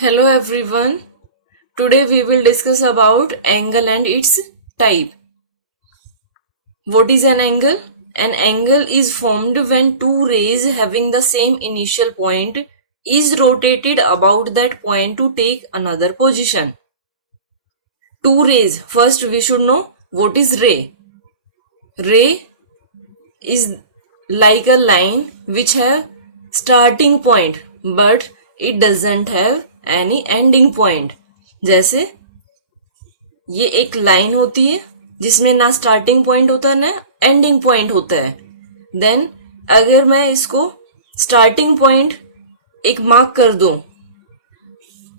Hello everyone. Today we will discuss about angle and its type. What is an angle? An angle is formed when two rays having the same initial point is rotated about that point to take another position. Two rays. First we should know what is ray. Ray is like a line which have starting point but it doesn't have any ending point. जैसे ये एक line होती है जिसमें ना starting point होता है ना एंडिंग पॉइंट होता है. देन अगर मैं इसको स्टार्टिंग पॉइंट एक मार्क कर दूं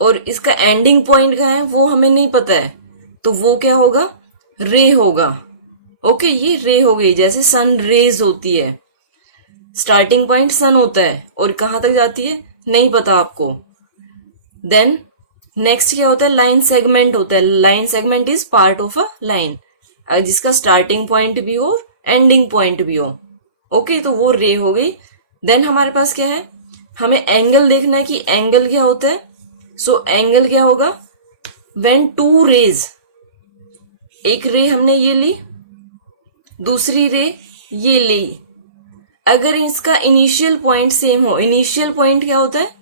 और इसका एंडिंग पॉइंट कहाँ है वो हमें नहीं पता है तो वो क्या होगा, रे होगा. ओके, ये रे हो गई. जैसे सन रेज होती है, स्टार्टिंग पॉइंट सन होता है और कहां तक जाती है नहीं पता आपको. देन नेक्स्ट क्या होता है, लाइन सेगमेंट होता है. Line segment is part of a line जिसका स्टार्टिंग पॉइंट भी हो एंडिंग पॉइंट भी हो. ओके, तो वो रे हो गई. देन हमारे पास क्या है, हमें एंगल देखना है कि एंगल क्या होता है. सो एंगल क्या होगा, व्हेन टू रेज, एक रे हमने ये ली, दूसरी रे ये ली, अगर इसका इनिशियल पॉइंट सेम हो. इनिशियल पॉइंट क्या होता है,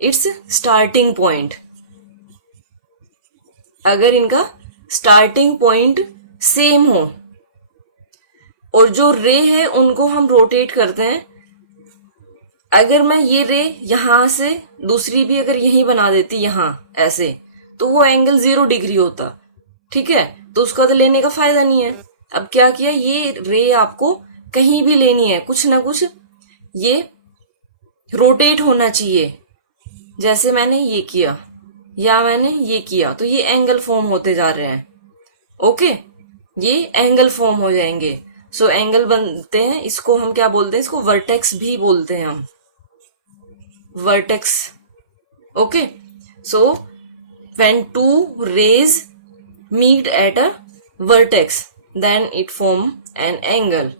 इट्स स्टार्टिंग पॉइंट. अगर इनका स्टार्टिंग पॉइंट सेम हो और जो रे है उनको हम रोटेट करते हैं. अगर मैं ये रे यहां से दूसरी भी अगर यही बना देती यहां ऐसे, तो वो एंगल 0 डिग्री होता. ठीक है, तो उसका तो लेने का फायदा नहीं है. अब क्या किया, ये रे आपको कहीं भी लेनी है, कुछ ना कुछ ये रोटेट होना चाहिए. जैसे मैंने ये किया या मैंने ये किया तो ये एंगल फॉर्म होते जा रहे हैं. ओके, ये एंगल फॉर्म हो जाएंगे. सो एंगल बनते हैं. इसको हम क्या बोलते हैं, इसको वर्टेक्स भी बोलते हैं हम, vertex. Okay, so when two rays meet at a vertex, then it form an angle.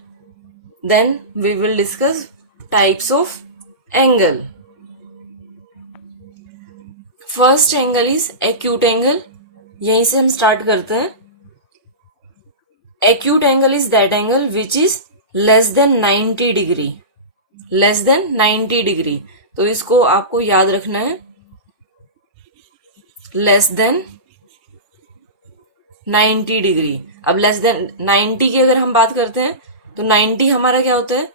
Then we will discuss types of angle. First angle is acute angle. यहीं से हम स्टार्ट करते हैं. Acute angle is that angle which is less than 90 degree. Less than 90 degree. तो इसको आपको याद रखना है, less than 90 डिग्री. अब लेस देन 90 की अगर हम बात करते हैं तो 90 हमारा क्या होता है,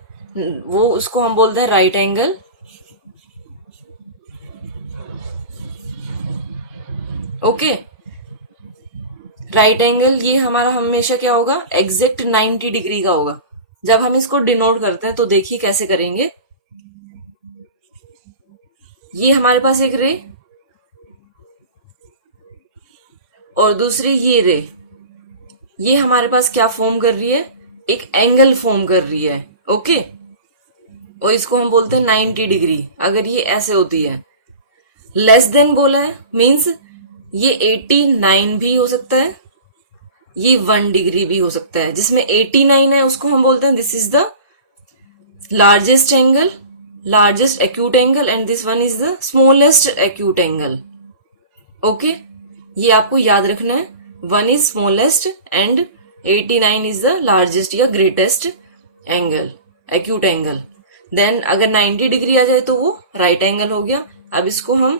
वो उसको हम बोलते हैं right angle. Okay, right angle ये हमारा हमेशा क्या होगा, एग्जैक्ट 90 डिग्री का होगा. जब हम इसको डिनोट करते हैं तो देखिए कैसे करेंगे. ये हमारे पास एक रे और दूसरी ये रे, ये हमारे पास क्या फॉर्म कर रही है, एक एंगल फॉर्म कर रही है. ओके, और इसको हम बोलते हैं 90 डिग्री. अगर ये ऐसे होती है, लेस देन बोला है मीन्स ये 89 भी हो सकता है, ये 1 डिग्री भी हो सकता है. जिसमें 89 है उसको हम बोलते हैं this is the largest angle, largest acute angle, and this one is the smallest acute angle. Okay, ये आपको याद रखना है. 1 is smallest and 89 is the largest या greatest angle, acute angle. Then अगर 90 डिग्री आ जाए तो वो राइट एंगल हो गया. अब इसको हम,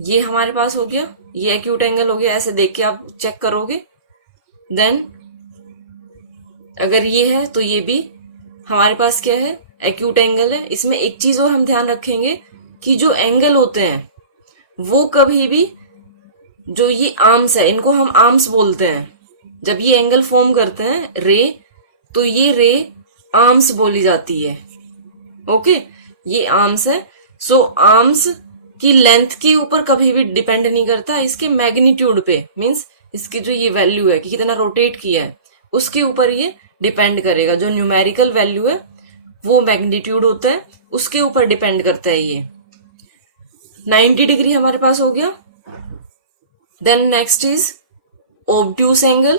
ये हमारे पास हो गया, ये एक्यूट एंगल हो गया. ऐसे देख के आप चेक करोगे. देन अगर ये है तो ये भी हमारे पास क्या है, एक्यूट एंगल है. इसमें एक चीज और हम ध्यान रखेंगे कि जो एंगल होते हैं वो कभी भी, जो ये आर्म्स है इनको हम आर्म्स बोलते हैं. जब ये एंगल फॉर्म करते हैं रे, तो ये रे आर्म्स बोली जाती है. ओके, ये आर्म्स है. सो आर्म्स की लेंथ के ऊपर कभी भी डिपेंड नहीं करता, इसके मैग्नीट्यूड पे, मीन्स इसकी जो ये वैल्यू है कि कितना रोटेट किया है उसके ऊपर ये डिपेंड करेगा. जो न्यूमेरिकल वैल्यू है वो मैग्नीट्यूड होता है, उसके ऊपर डिपेंड करता है. ये 90 डिग्री हमारे पास हो गया. Then next is obtuse angle.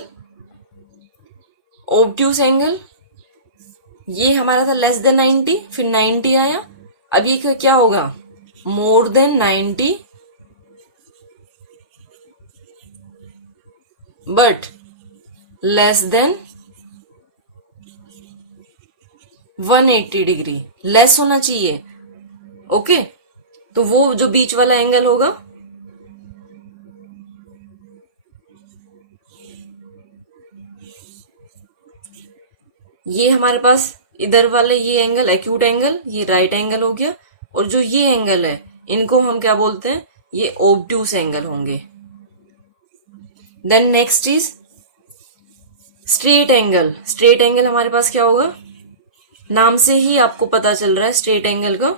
Obtuse angle ये हमारा था लेस देन 90, फिर 90 आया. अब ये क्या होगा, more than 90 but less than 180 degree, less होना चाहिए। ओके, तो वो जो बीच वाला एंगल होगा ये हमारे पास इधर वाले ये एंगल एक्यूट एंगल, ये राइट एंगल हो गया, और जो ये एंगल है इनको हम क्या बोलते हैं, ये ओब्ट्यूस एंगल होंगे। Then next is straight angle. Straight angle हमारे पास क्या होगा, नाम से ही आपको पता चल रहा है स्ट्रेट एंगल का,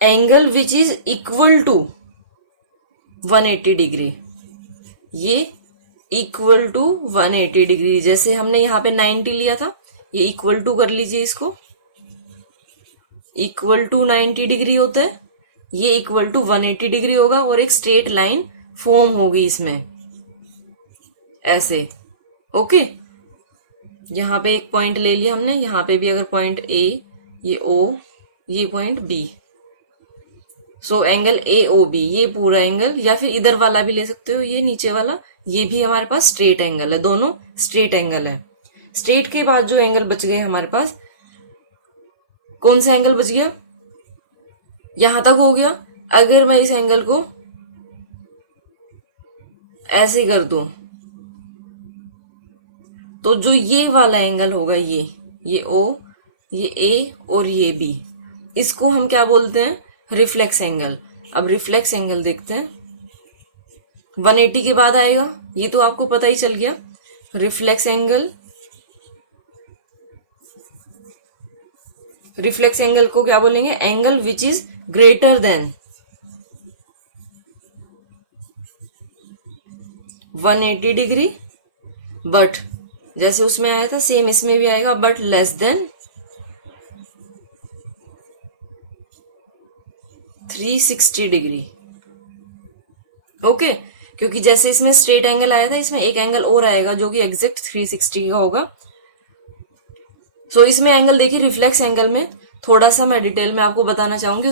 angle which is equal to 180 degree, ये इक्वल टू 180 डिग्री। जैसे हमने यहाँ पे 90 लिया था, ये इक्वल टू कर लीजिए, इसको इक्वल टू 90 डिग्री होता है, ये इक्वल टू 180 डिग्री होगा, और एक स्ट्रेट लाइन फॉर्म होगी इसमें ऐसे। ओके, यहाँ पे एक पॉइंट ले लिया हमने, यहाँ पे भी अगर पॉइंट ए, ये ओ, ये point B, so angle A O B, ये पूरा एंगल, या फिर इधर वाला भी ले सकते हो, ये नीचे वाला, ये भी हमारे पास स्ट्रेट एंगल है, दोनों स्ट्रेट एंगल है। स्ट्रेट के बाद जो एंगल बच गए हमारे पास, कौन सा एंगल बच गया, यहां तक हो गया। अगर मैं इस एंगल को ऐसे कर दूं तो जो ये वाला एंगल होगा, ये ओ, ये ए और ये बी, इसको हम क्या बोलते हैं, रिफ्लेक्स एंगल। अब रिफ्लेक्स एंगल देखते हैं, 180 के बाद आएगा, ये तो आपको पता ही चल गया। रिफ्लेक्स एंगल, रिफ्लेक्स एंगल को क्या बोलेंगे, angle which is greater than 180 degree, but जैसे उसमें आया था सेम इसमें भी आएगा, but less than 360 degree. Okay, क्योंकि जैसे इसमें स्ट्रेट एंगल आया था, इसमें एक एंगल और आएगा जो कि एग्जैक्ट 360 का होगा। सो इसमें एंगल देखिए, रिफ्लेक्स एंगल में थोड़ा सा मैं डिटेल में आपको बताना चाहूंगी,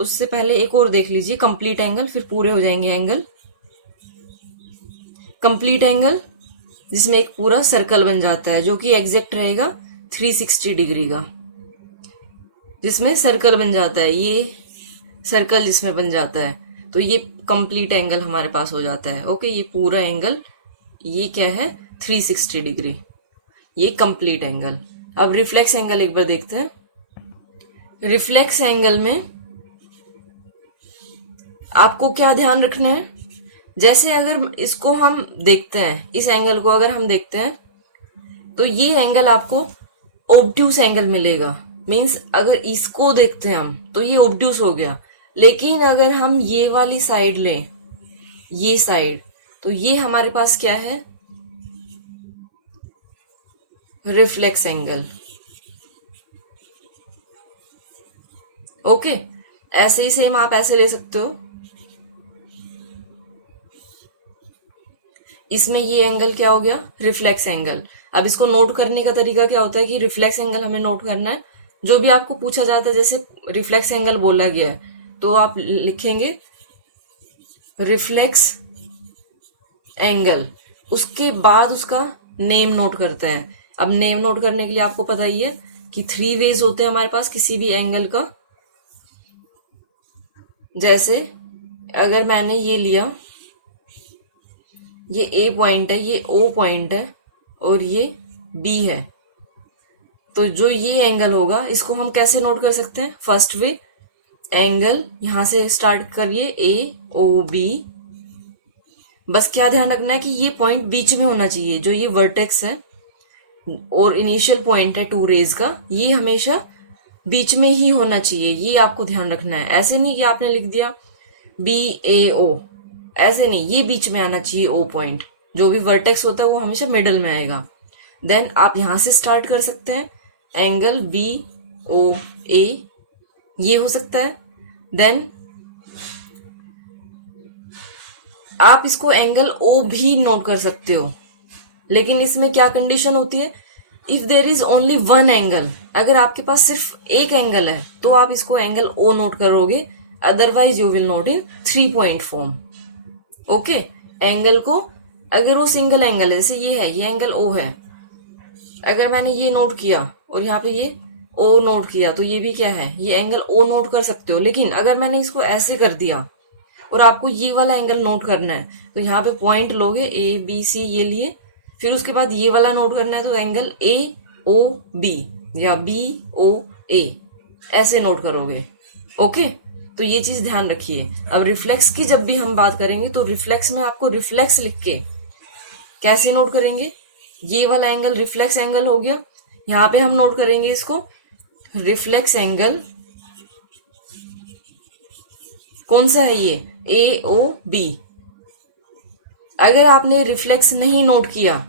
उससे पहले एक और देख लीजिए कंप्लीट एंगल, फिर पूरे हो जाएंगे एंगल। कंप्लीट एंगल जिसमें एक पूरा सर्कल बन जाता है जो कि एग्जैक्ट रहेगा 360 डिग्री का, जिसमें सर्कल बन जाता है, ये सर्कल जिसमें बन जाता है, तो ये कंप्लीट एंगल हमारे पास हो जाता है। ओके, ये पूरा एंगल, ये क्या है, 360 डिग्री, ये कंप्लीट एंगल। अब रिफ्लेक्स एंगल एक बार देखते हैं। रिफ्लेक्स एंगल में आपको क्या ध्यान रखना है, जैसे अगर इसको हम देखते हैं, इस एंगल को अगर हम देखते हैं, तो ये एंगल आपको ओब्ट्यूस एंगल मिलेगा। मीन्स अगर इसको देखते हैं हम तो ये ओब्ट्यूस हो गया, लेकिन अगर हम ये वाली साइड लें, ये साइड, तो ये हमारे पास क्या है, रिफ्लेक्स एंगल। ओके, ऐसे ही सेम आप ऐसे ले सकते हो, इसमें ये एंगल क्या हो गया, रिफ्लेक्स एंगल। अब इसको नोट करने का तरीका क्या होता है कि रिफ्लेक्स एंगल हमें नोट करना है, जो भी आपको पूछा जाता है, जैसे रिफ्लेक्स एंगल बोला गया है तो आप लिखेंगे रिफ्लेक्स एंगल, उसके बाद उसका नेम नोट करते हैं। अब नेम नोट करने के लिए आपको पता ही है कि 3 वेज होते हैं हमारे पास किसी भी एंगल का। जैसे अगर मैंने ये लिया, ये ए पॉइंट है, ये ओ पॉइंट है, और ये बी है, तो जो ये एंगल होगा इसको हम कैसे नोट कर सकते हैं, फर्स्ट वे, एंगल यहां से स्टार्ट करिए, ए ओ बी, बस क्या ध्यान रखना है कि ये पॉइंट बीच में होना चाहिए, जो ये वर्टेक्स है और इनिशियल पॉइंट है 2 रेज का, ये हमेशा बीच में ही होना चाहिए, ये आपको ध्यान रखना है। ऐसे नहीं कि आपने लिख दिया बी ए ओ, ऐसे नहीं, ये बीच में आना चाहिए, ओ पॉइंट जो भी वर्टेक्स होता है वो हमेशा मिडल में आएगा। देन आप यहां से स्टार्ट कर सकते हैं, एंगल बी ओ ए, ये हो सकता है। देन आप इसको एंगल ओ भी नोट कर सकते हो, लेकिन इसमें क्या कंडीशन होती है, if there is only 1 angle, अगर आपके पास सिर्फ एक एंगल है तो आप इसको एंगल ओ नोट करोगे, otherwise you will note in 3 point form. Okay, angle को, अगर वो सिंगल एंगल है, जैसे ये है, ये एंगल ओ है, अगर मैंने ये नोट किया और यहाँ पे ये ओ नोट किया, तो ये भी क्या है, ये एंगल ओ नोट कर सकते हो। लेकिन अगर मैंने इसको ऐसे कर दिया और आपको ये वाला एंगल नोट करना है, तो यहाँ पे पॉइंट लोगे, ए बी सी ये लिए, फिर उसके बाद ये वाला नोट करना है, तो एंगल ए ओ बी या बी ओ ए ऐसे नोट करोगे। ओके, तो ये चीज ध्यान रखिए। अब रिफ्लेक्स की जब भी हम बात करेंगे, तो रिफ्लेक्स में आपको रिफ्लेक्स लिख के कैसे नोट करेंगे, ये वाला एंगल रिफ्लेक्स एंगल हो गया, यहाँ पे हम नोट करेंगे इसको रिफ्लेक्स एंगल, कौन सा है ये, ए ओ बी। अगर आपने रिफ्लेक्स नहीं नोट किया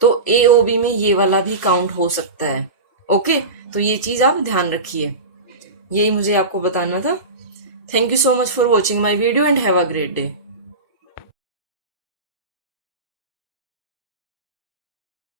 तो ए ओ बी में ये वाला भी काउंट हो सकता है। ओके, तो ये चीज आप ध्यान रखिए, यही मुझे आपको बताना था। Thank you so much for watching my video and have a great day.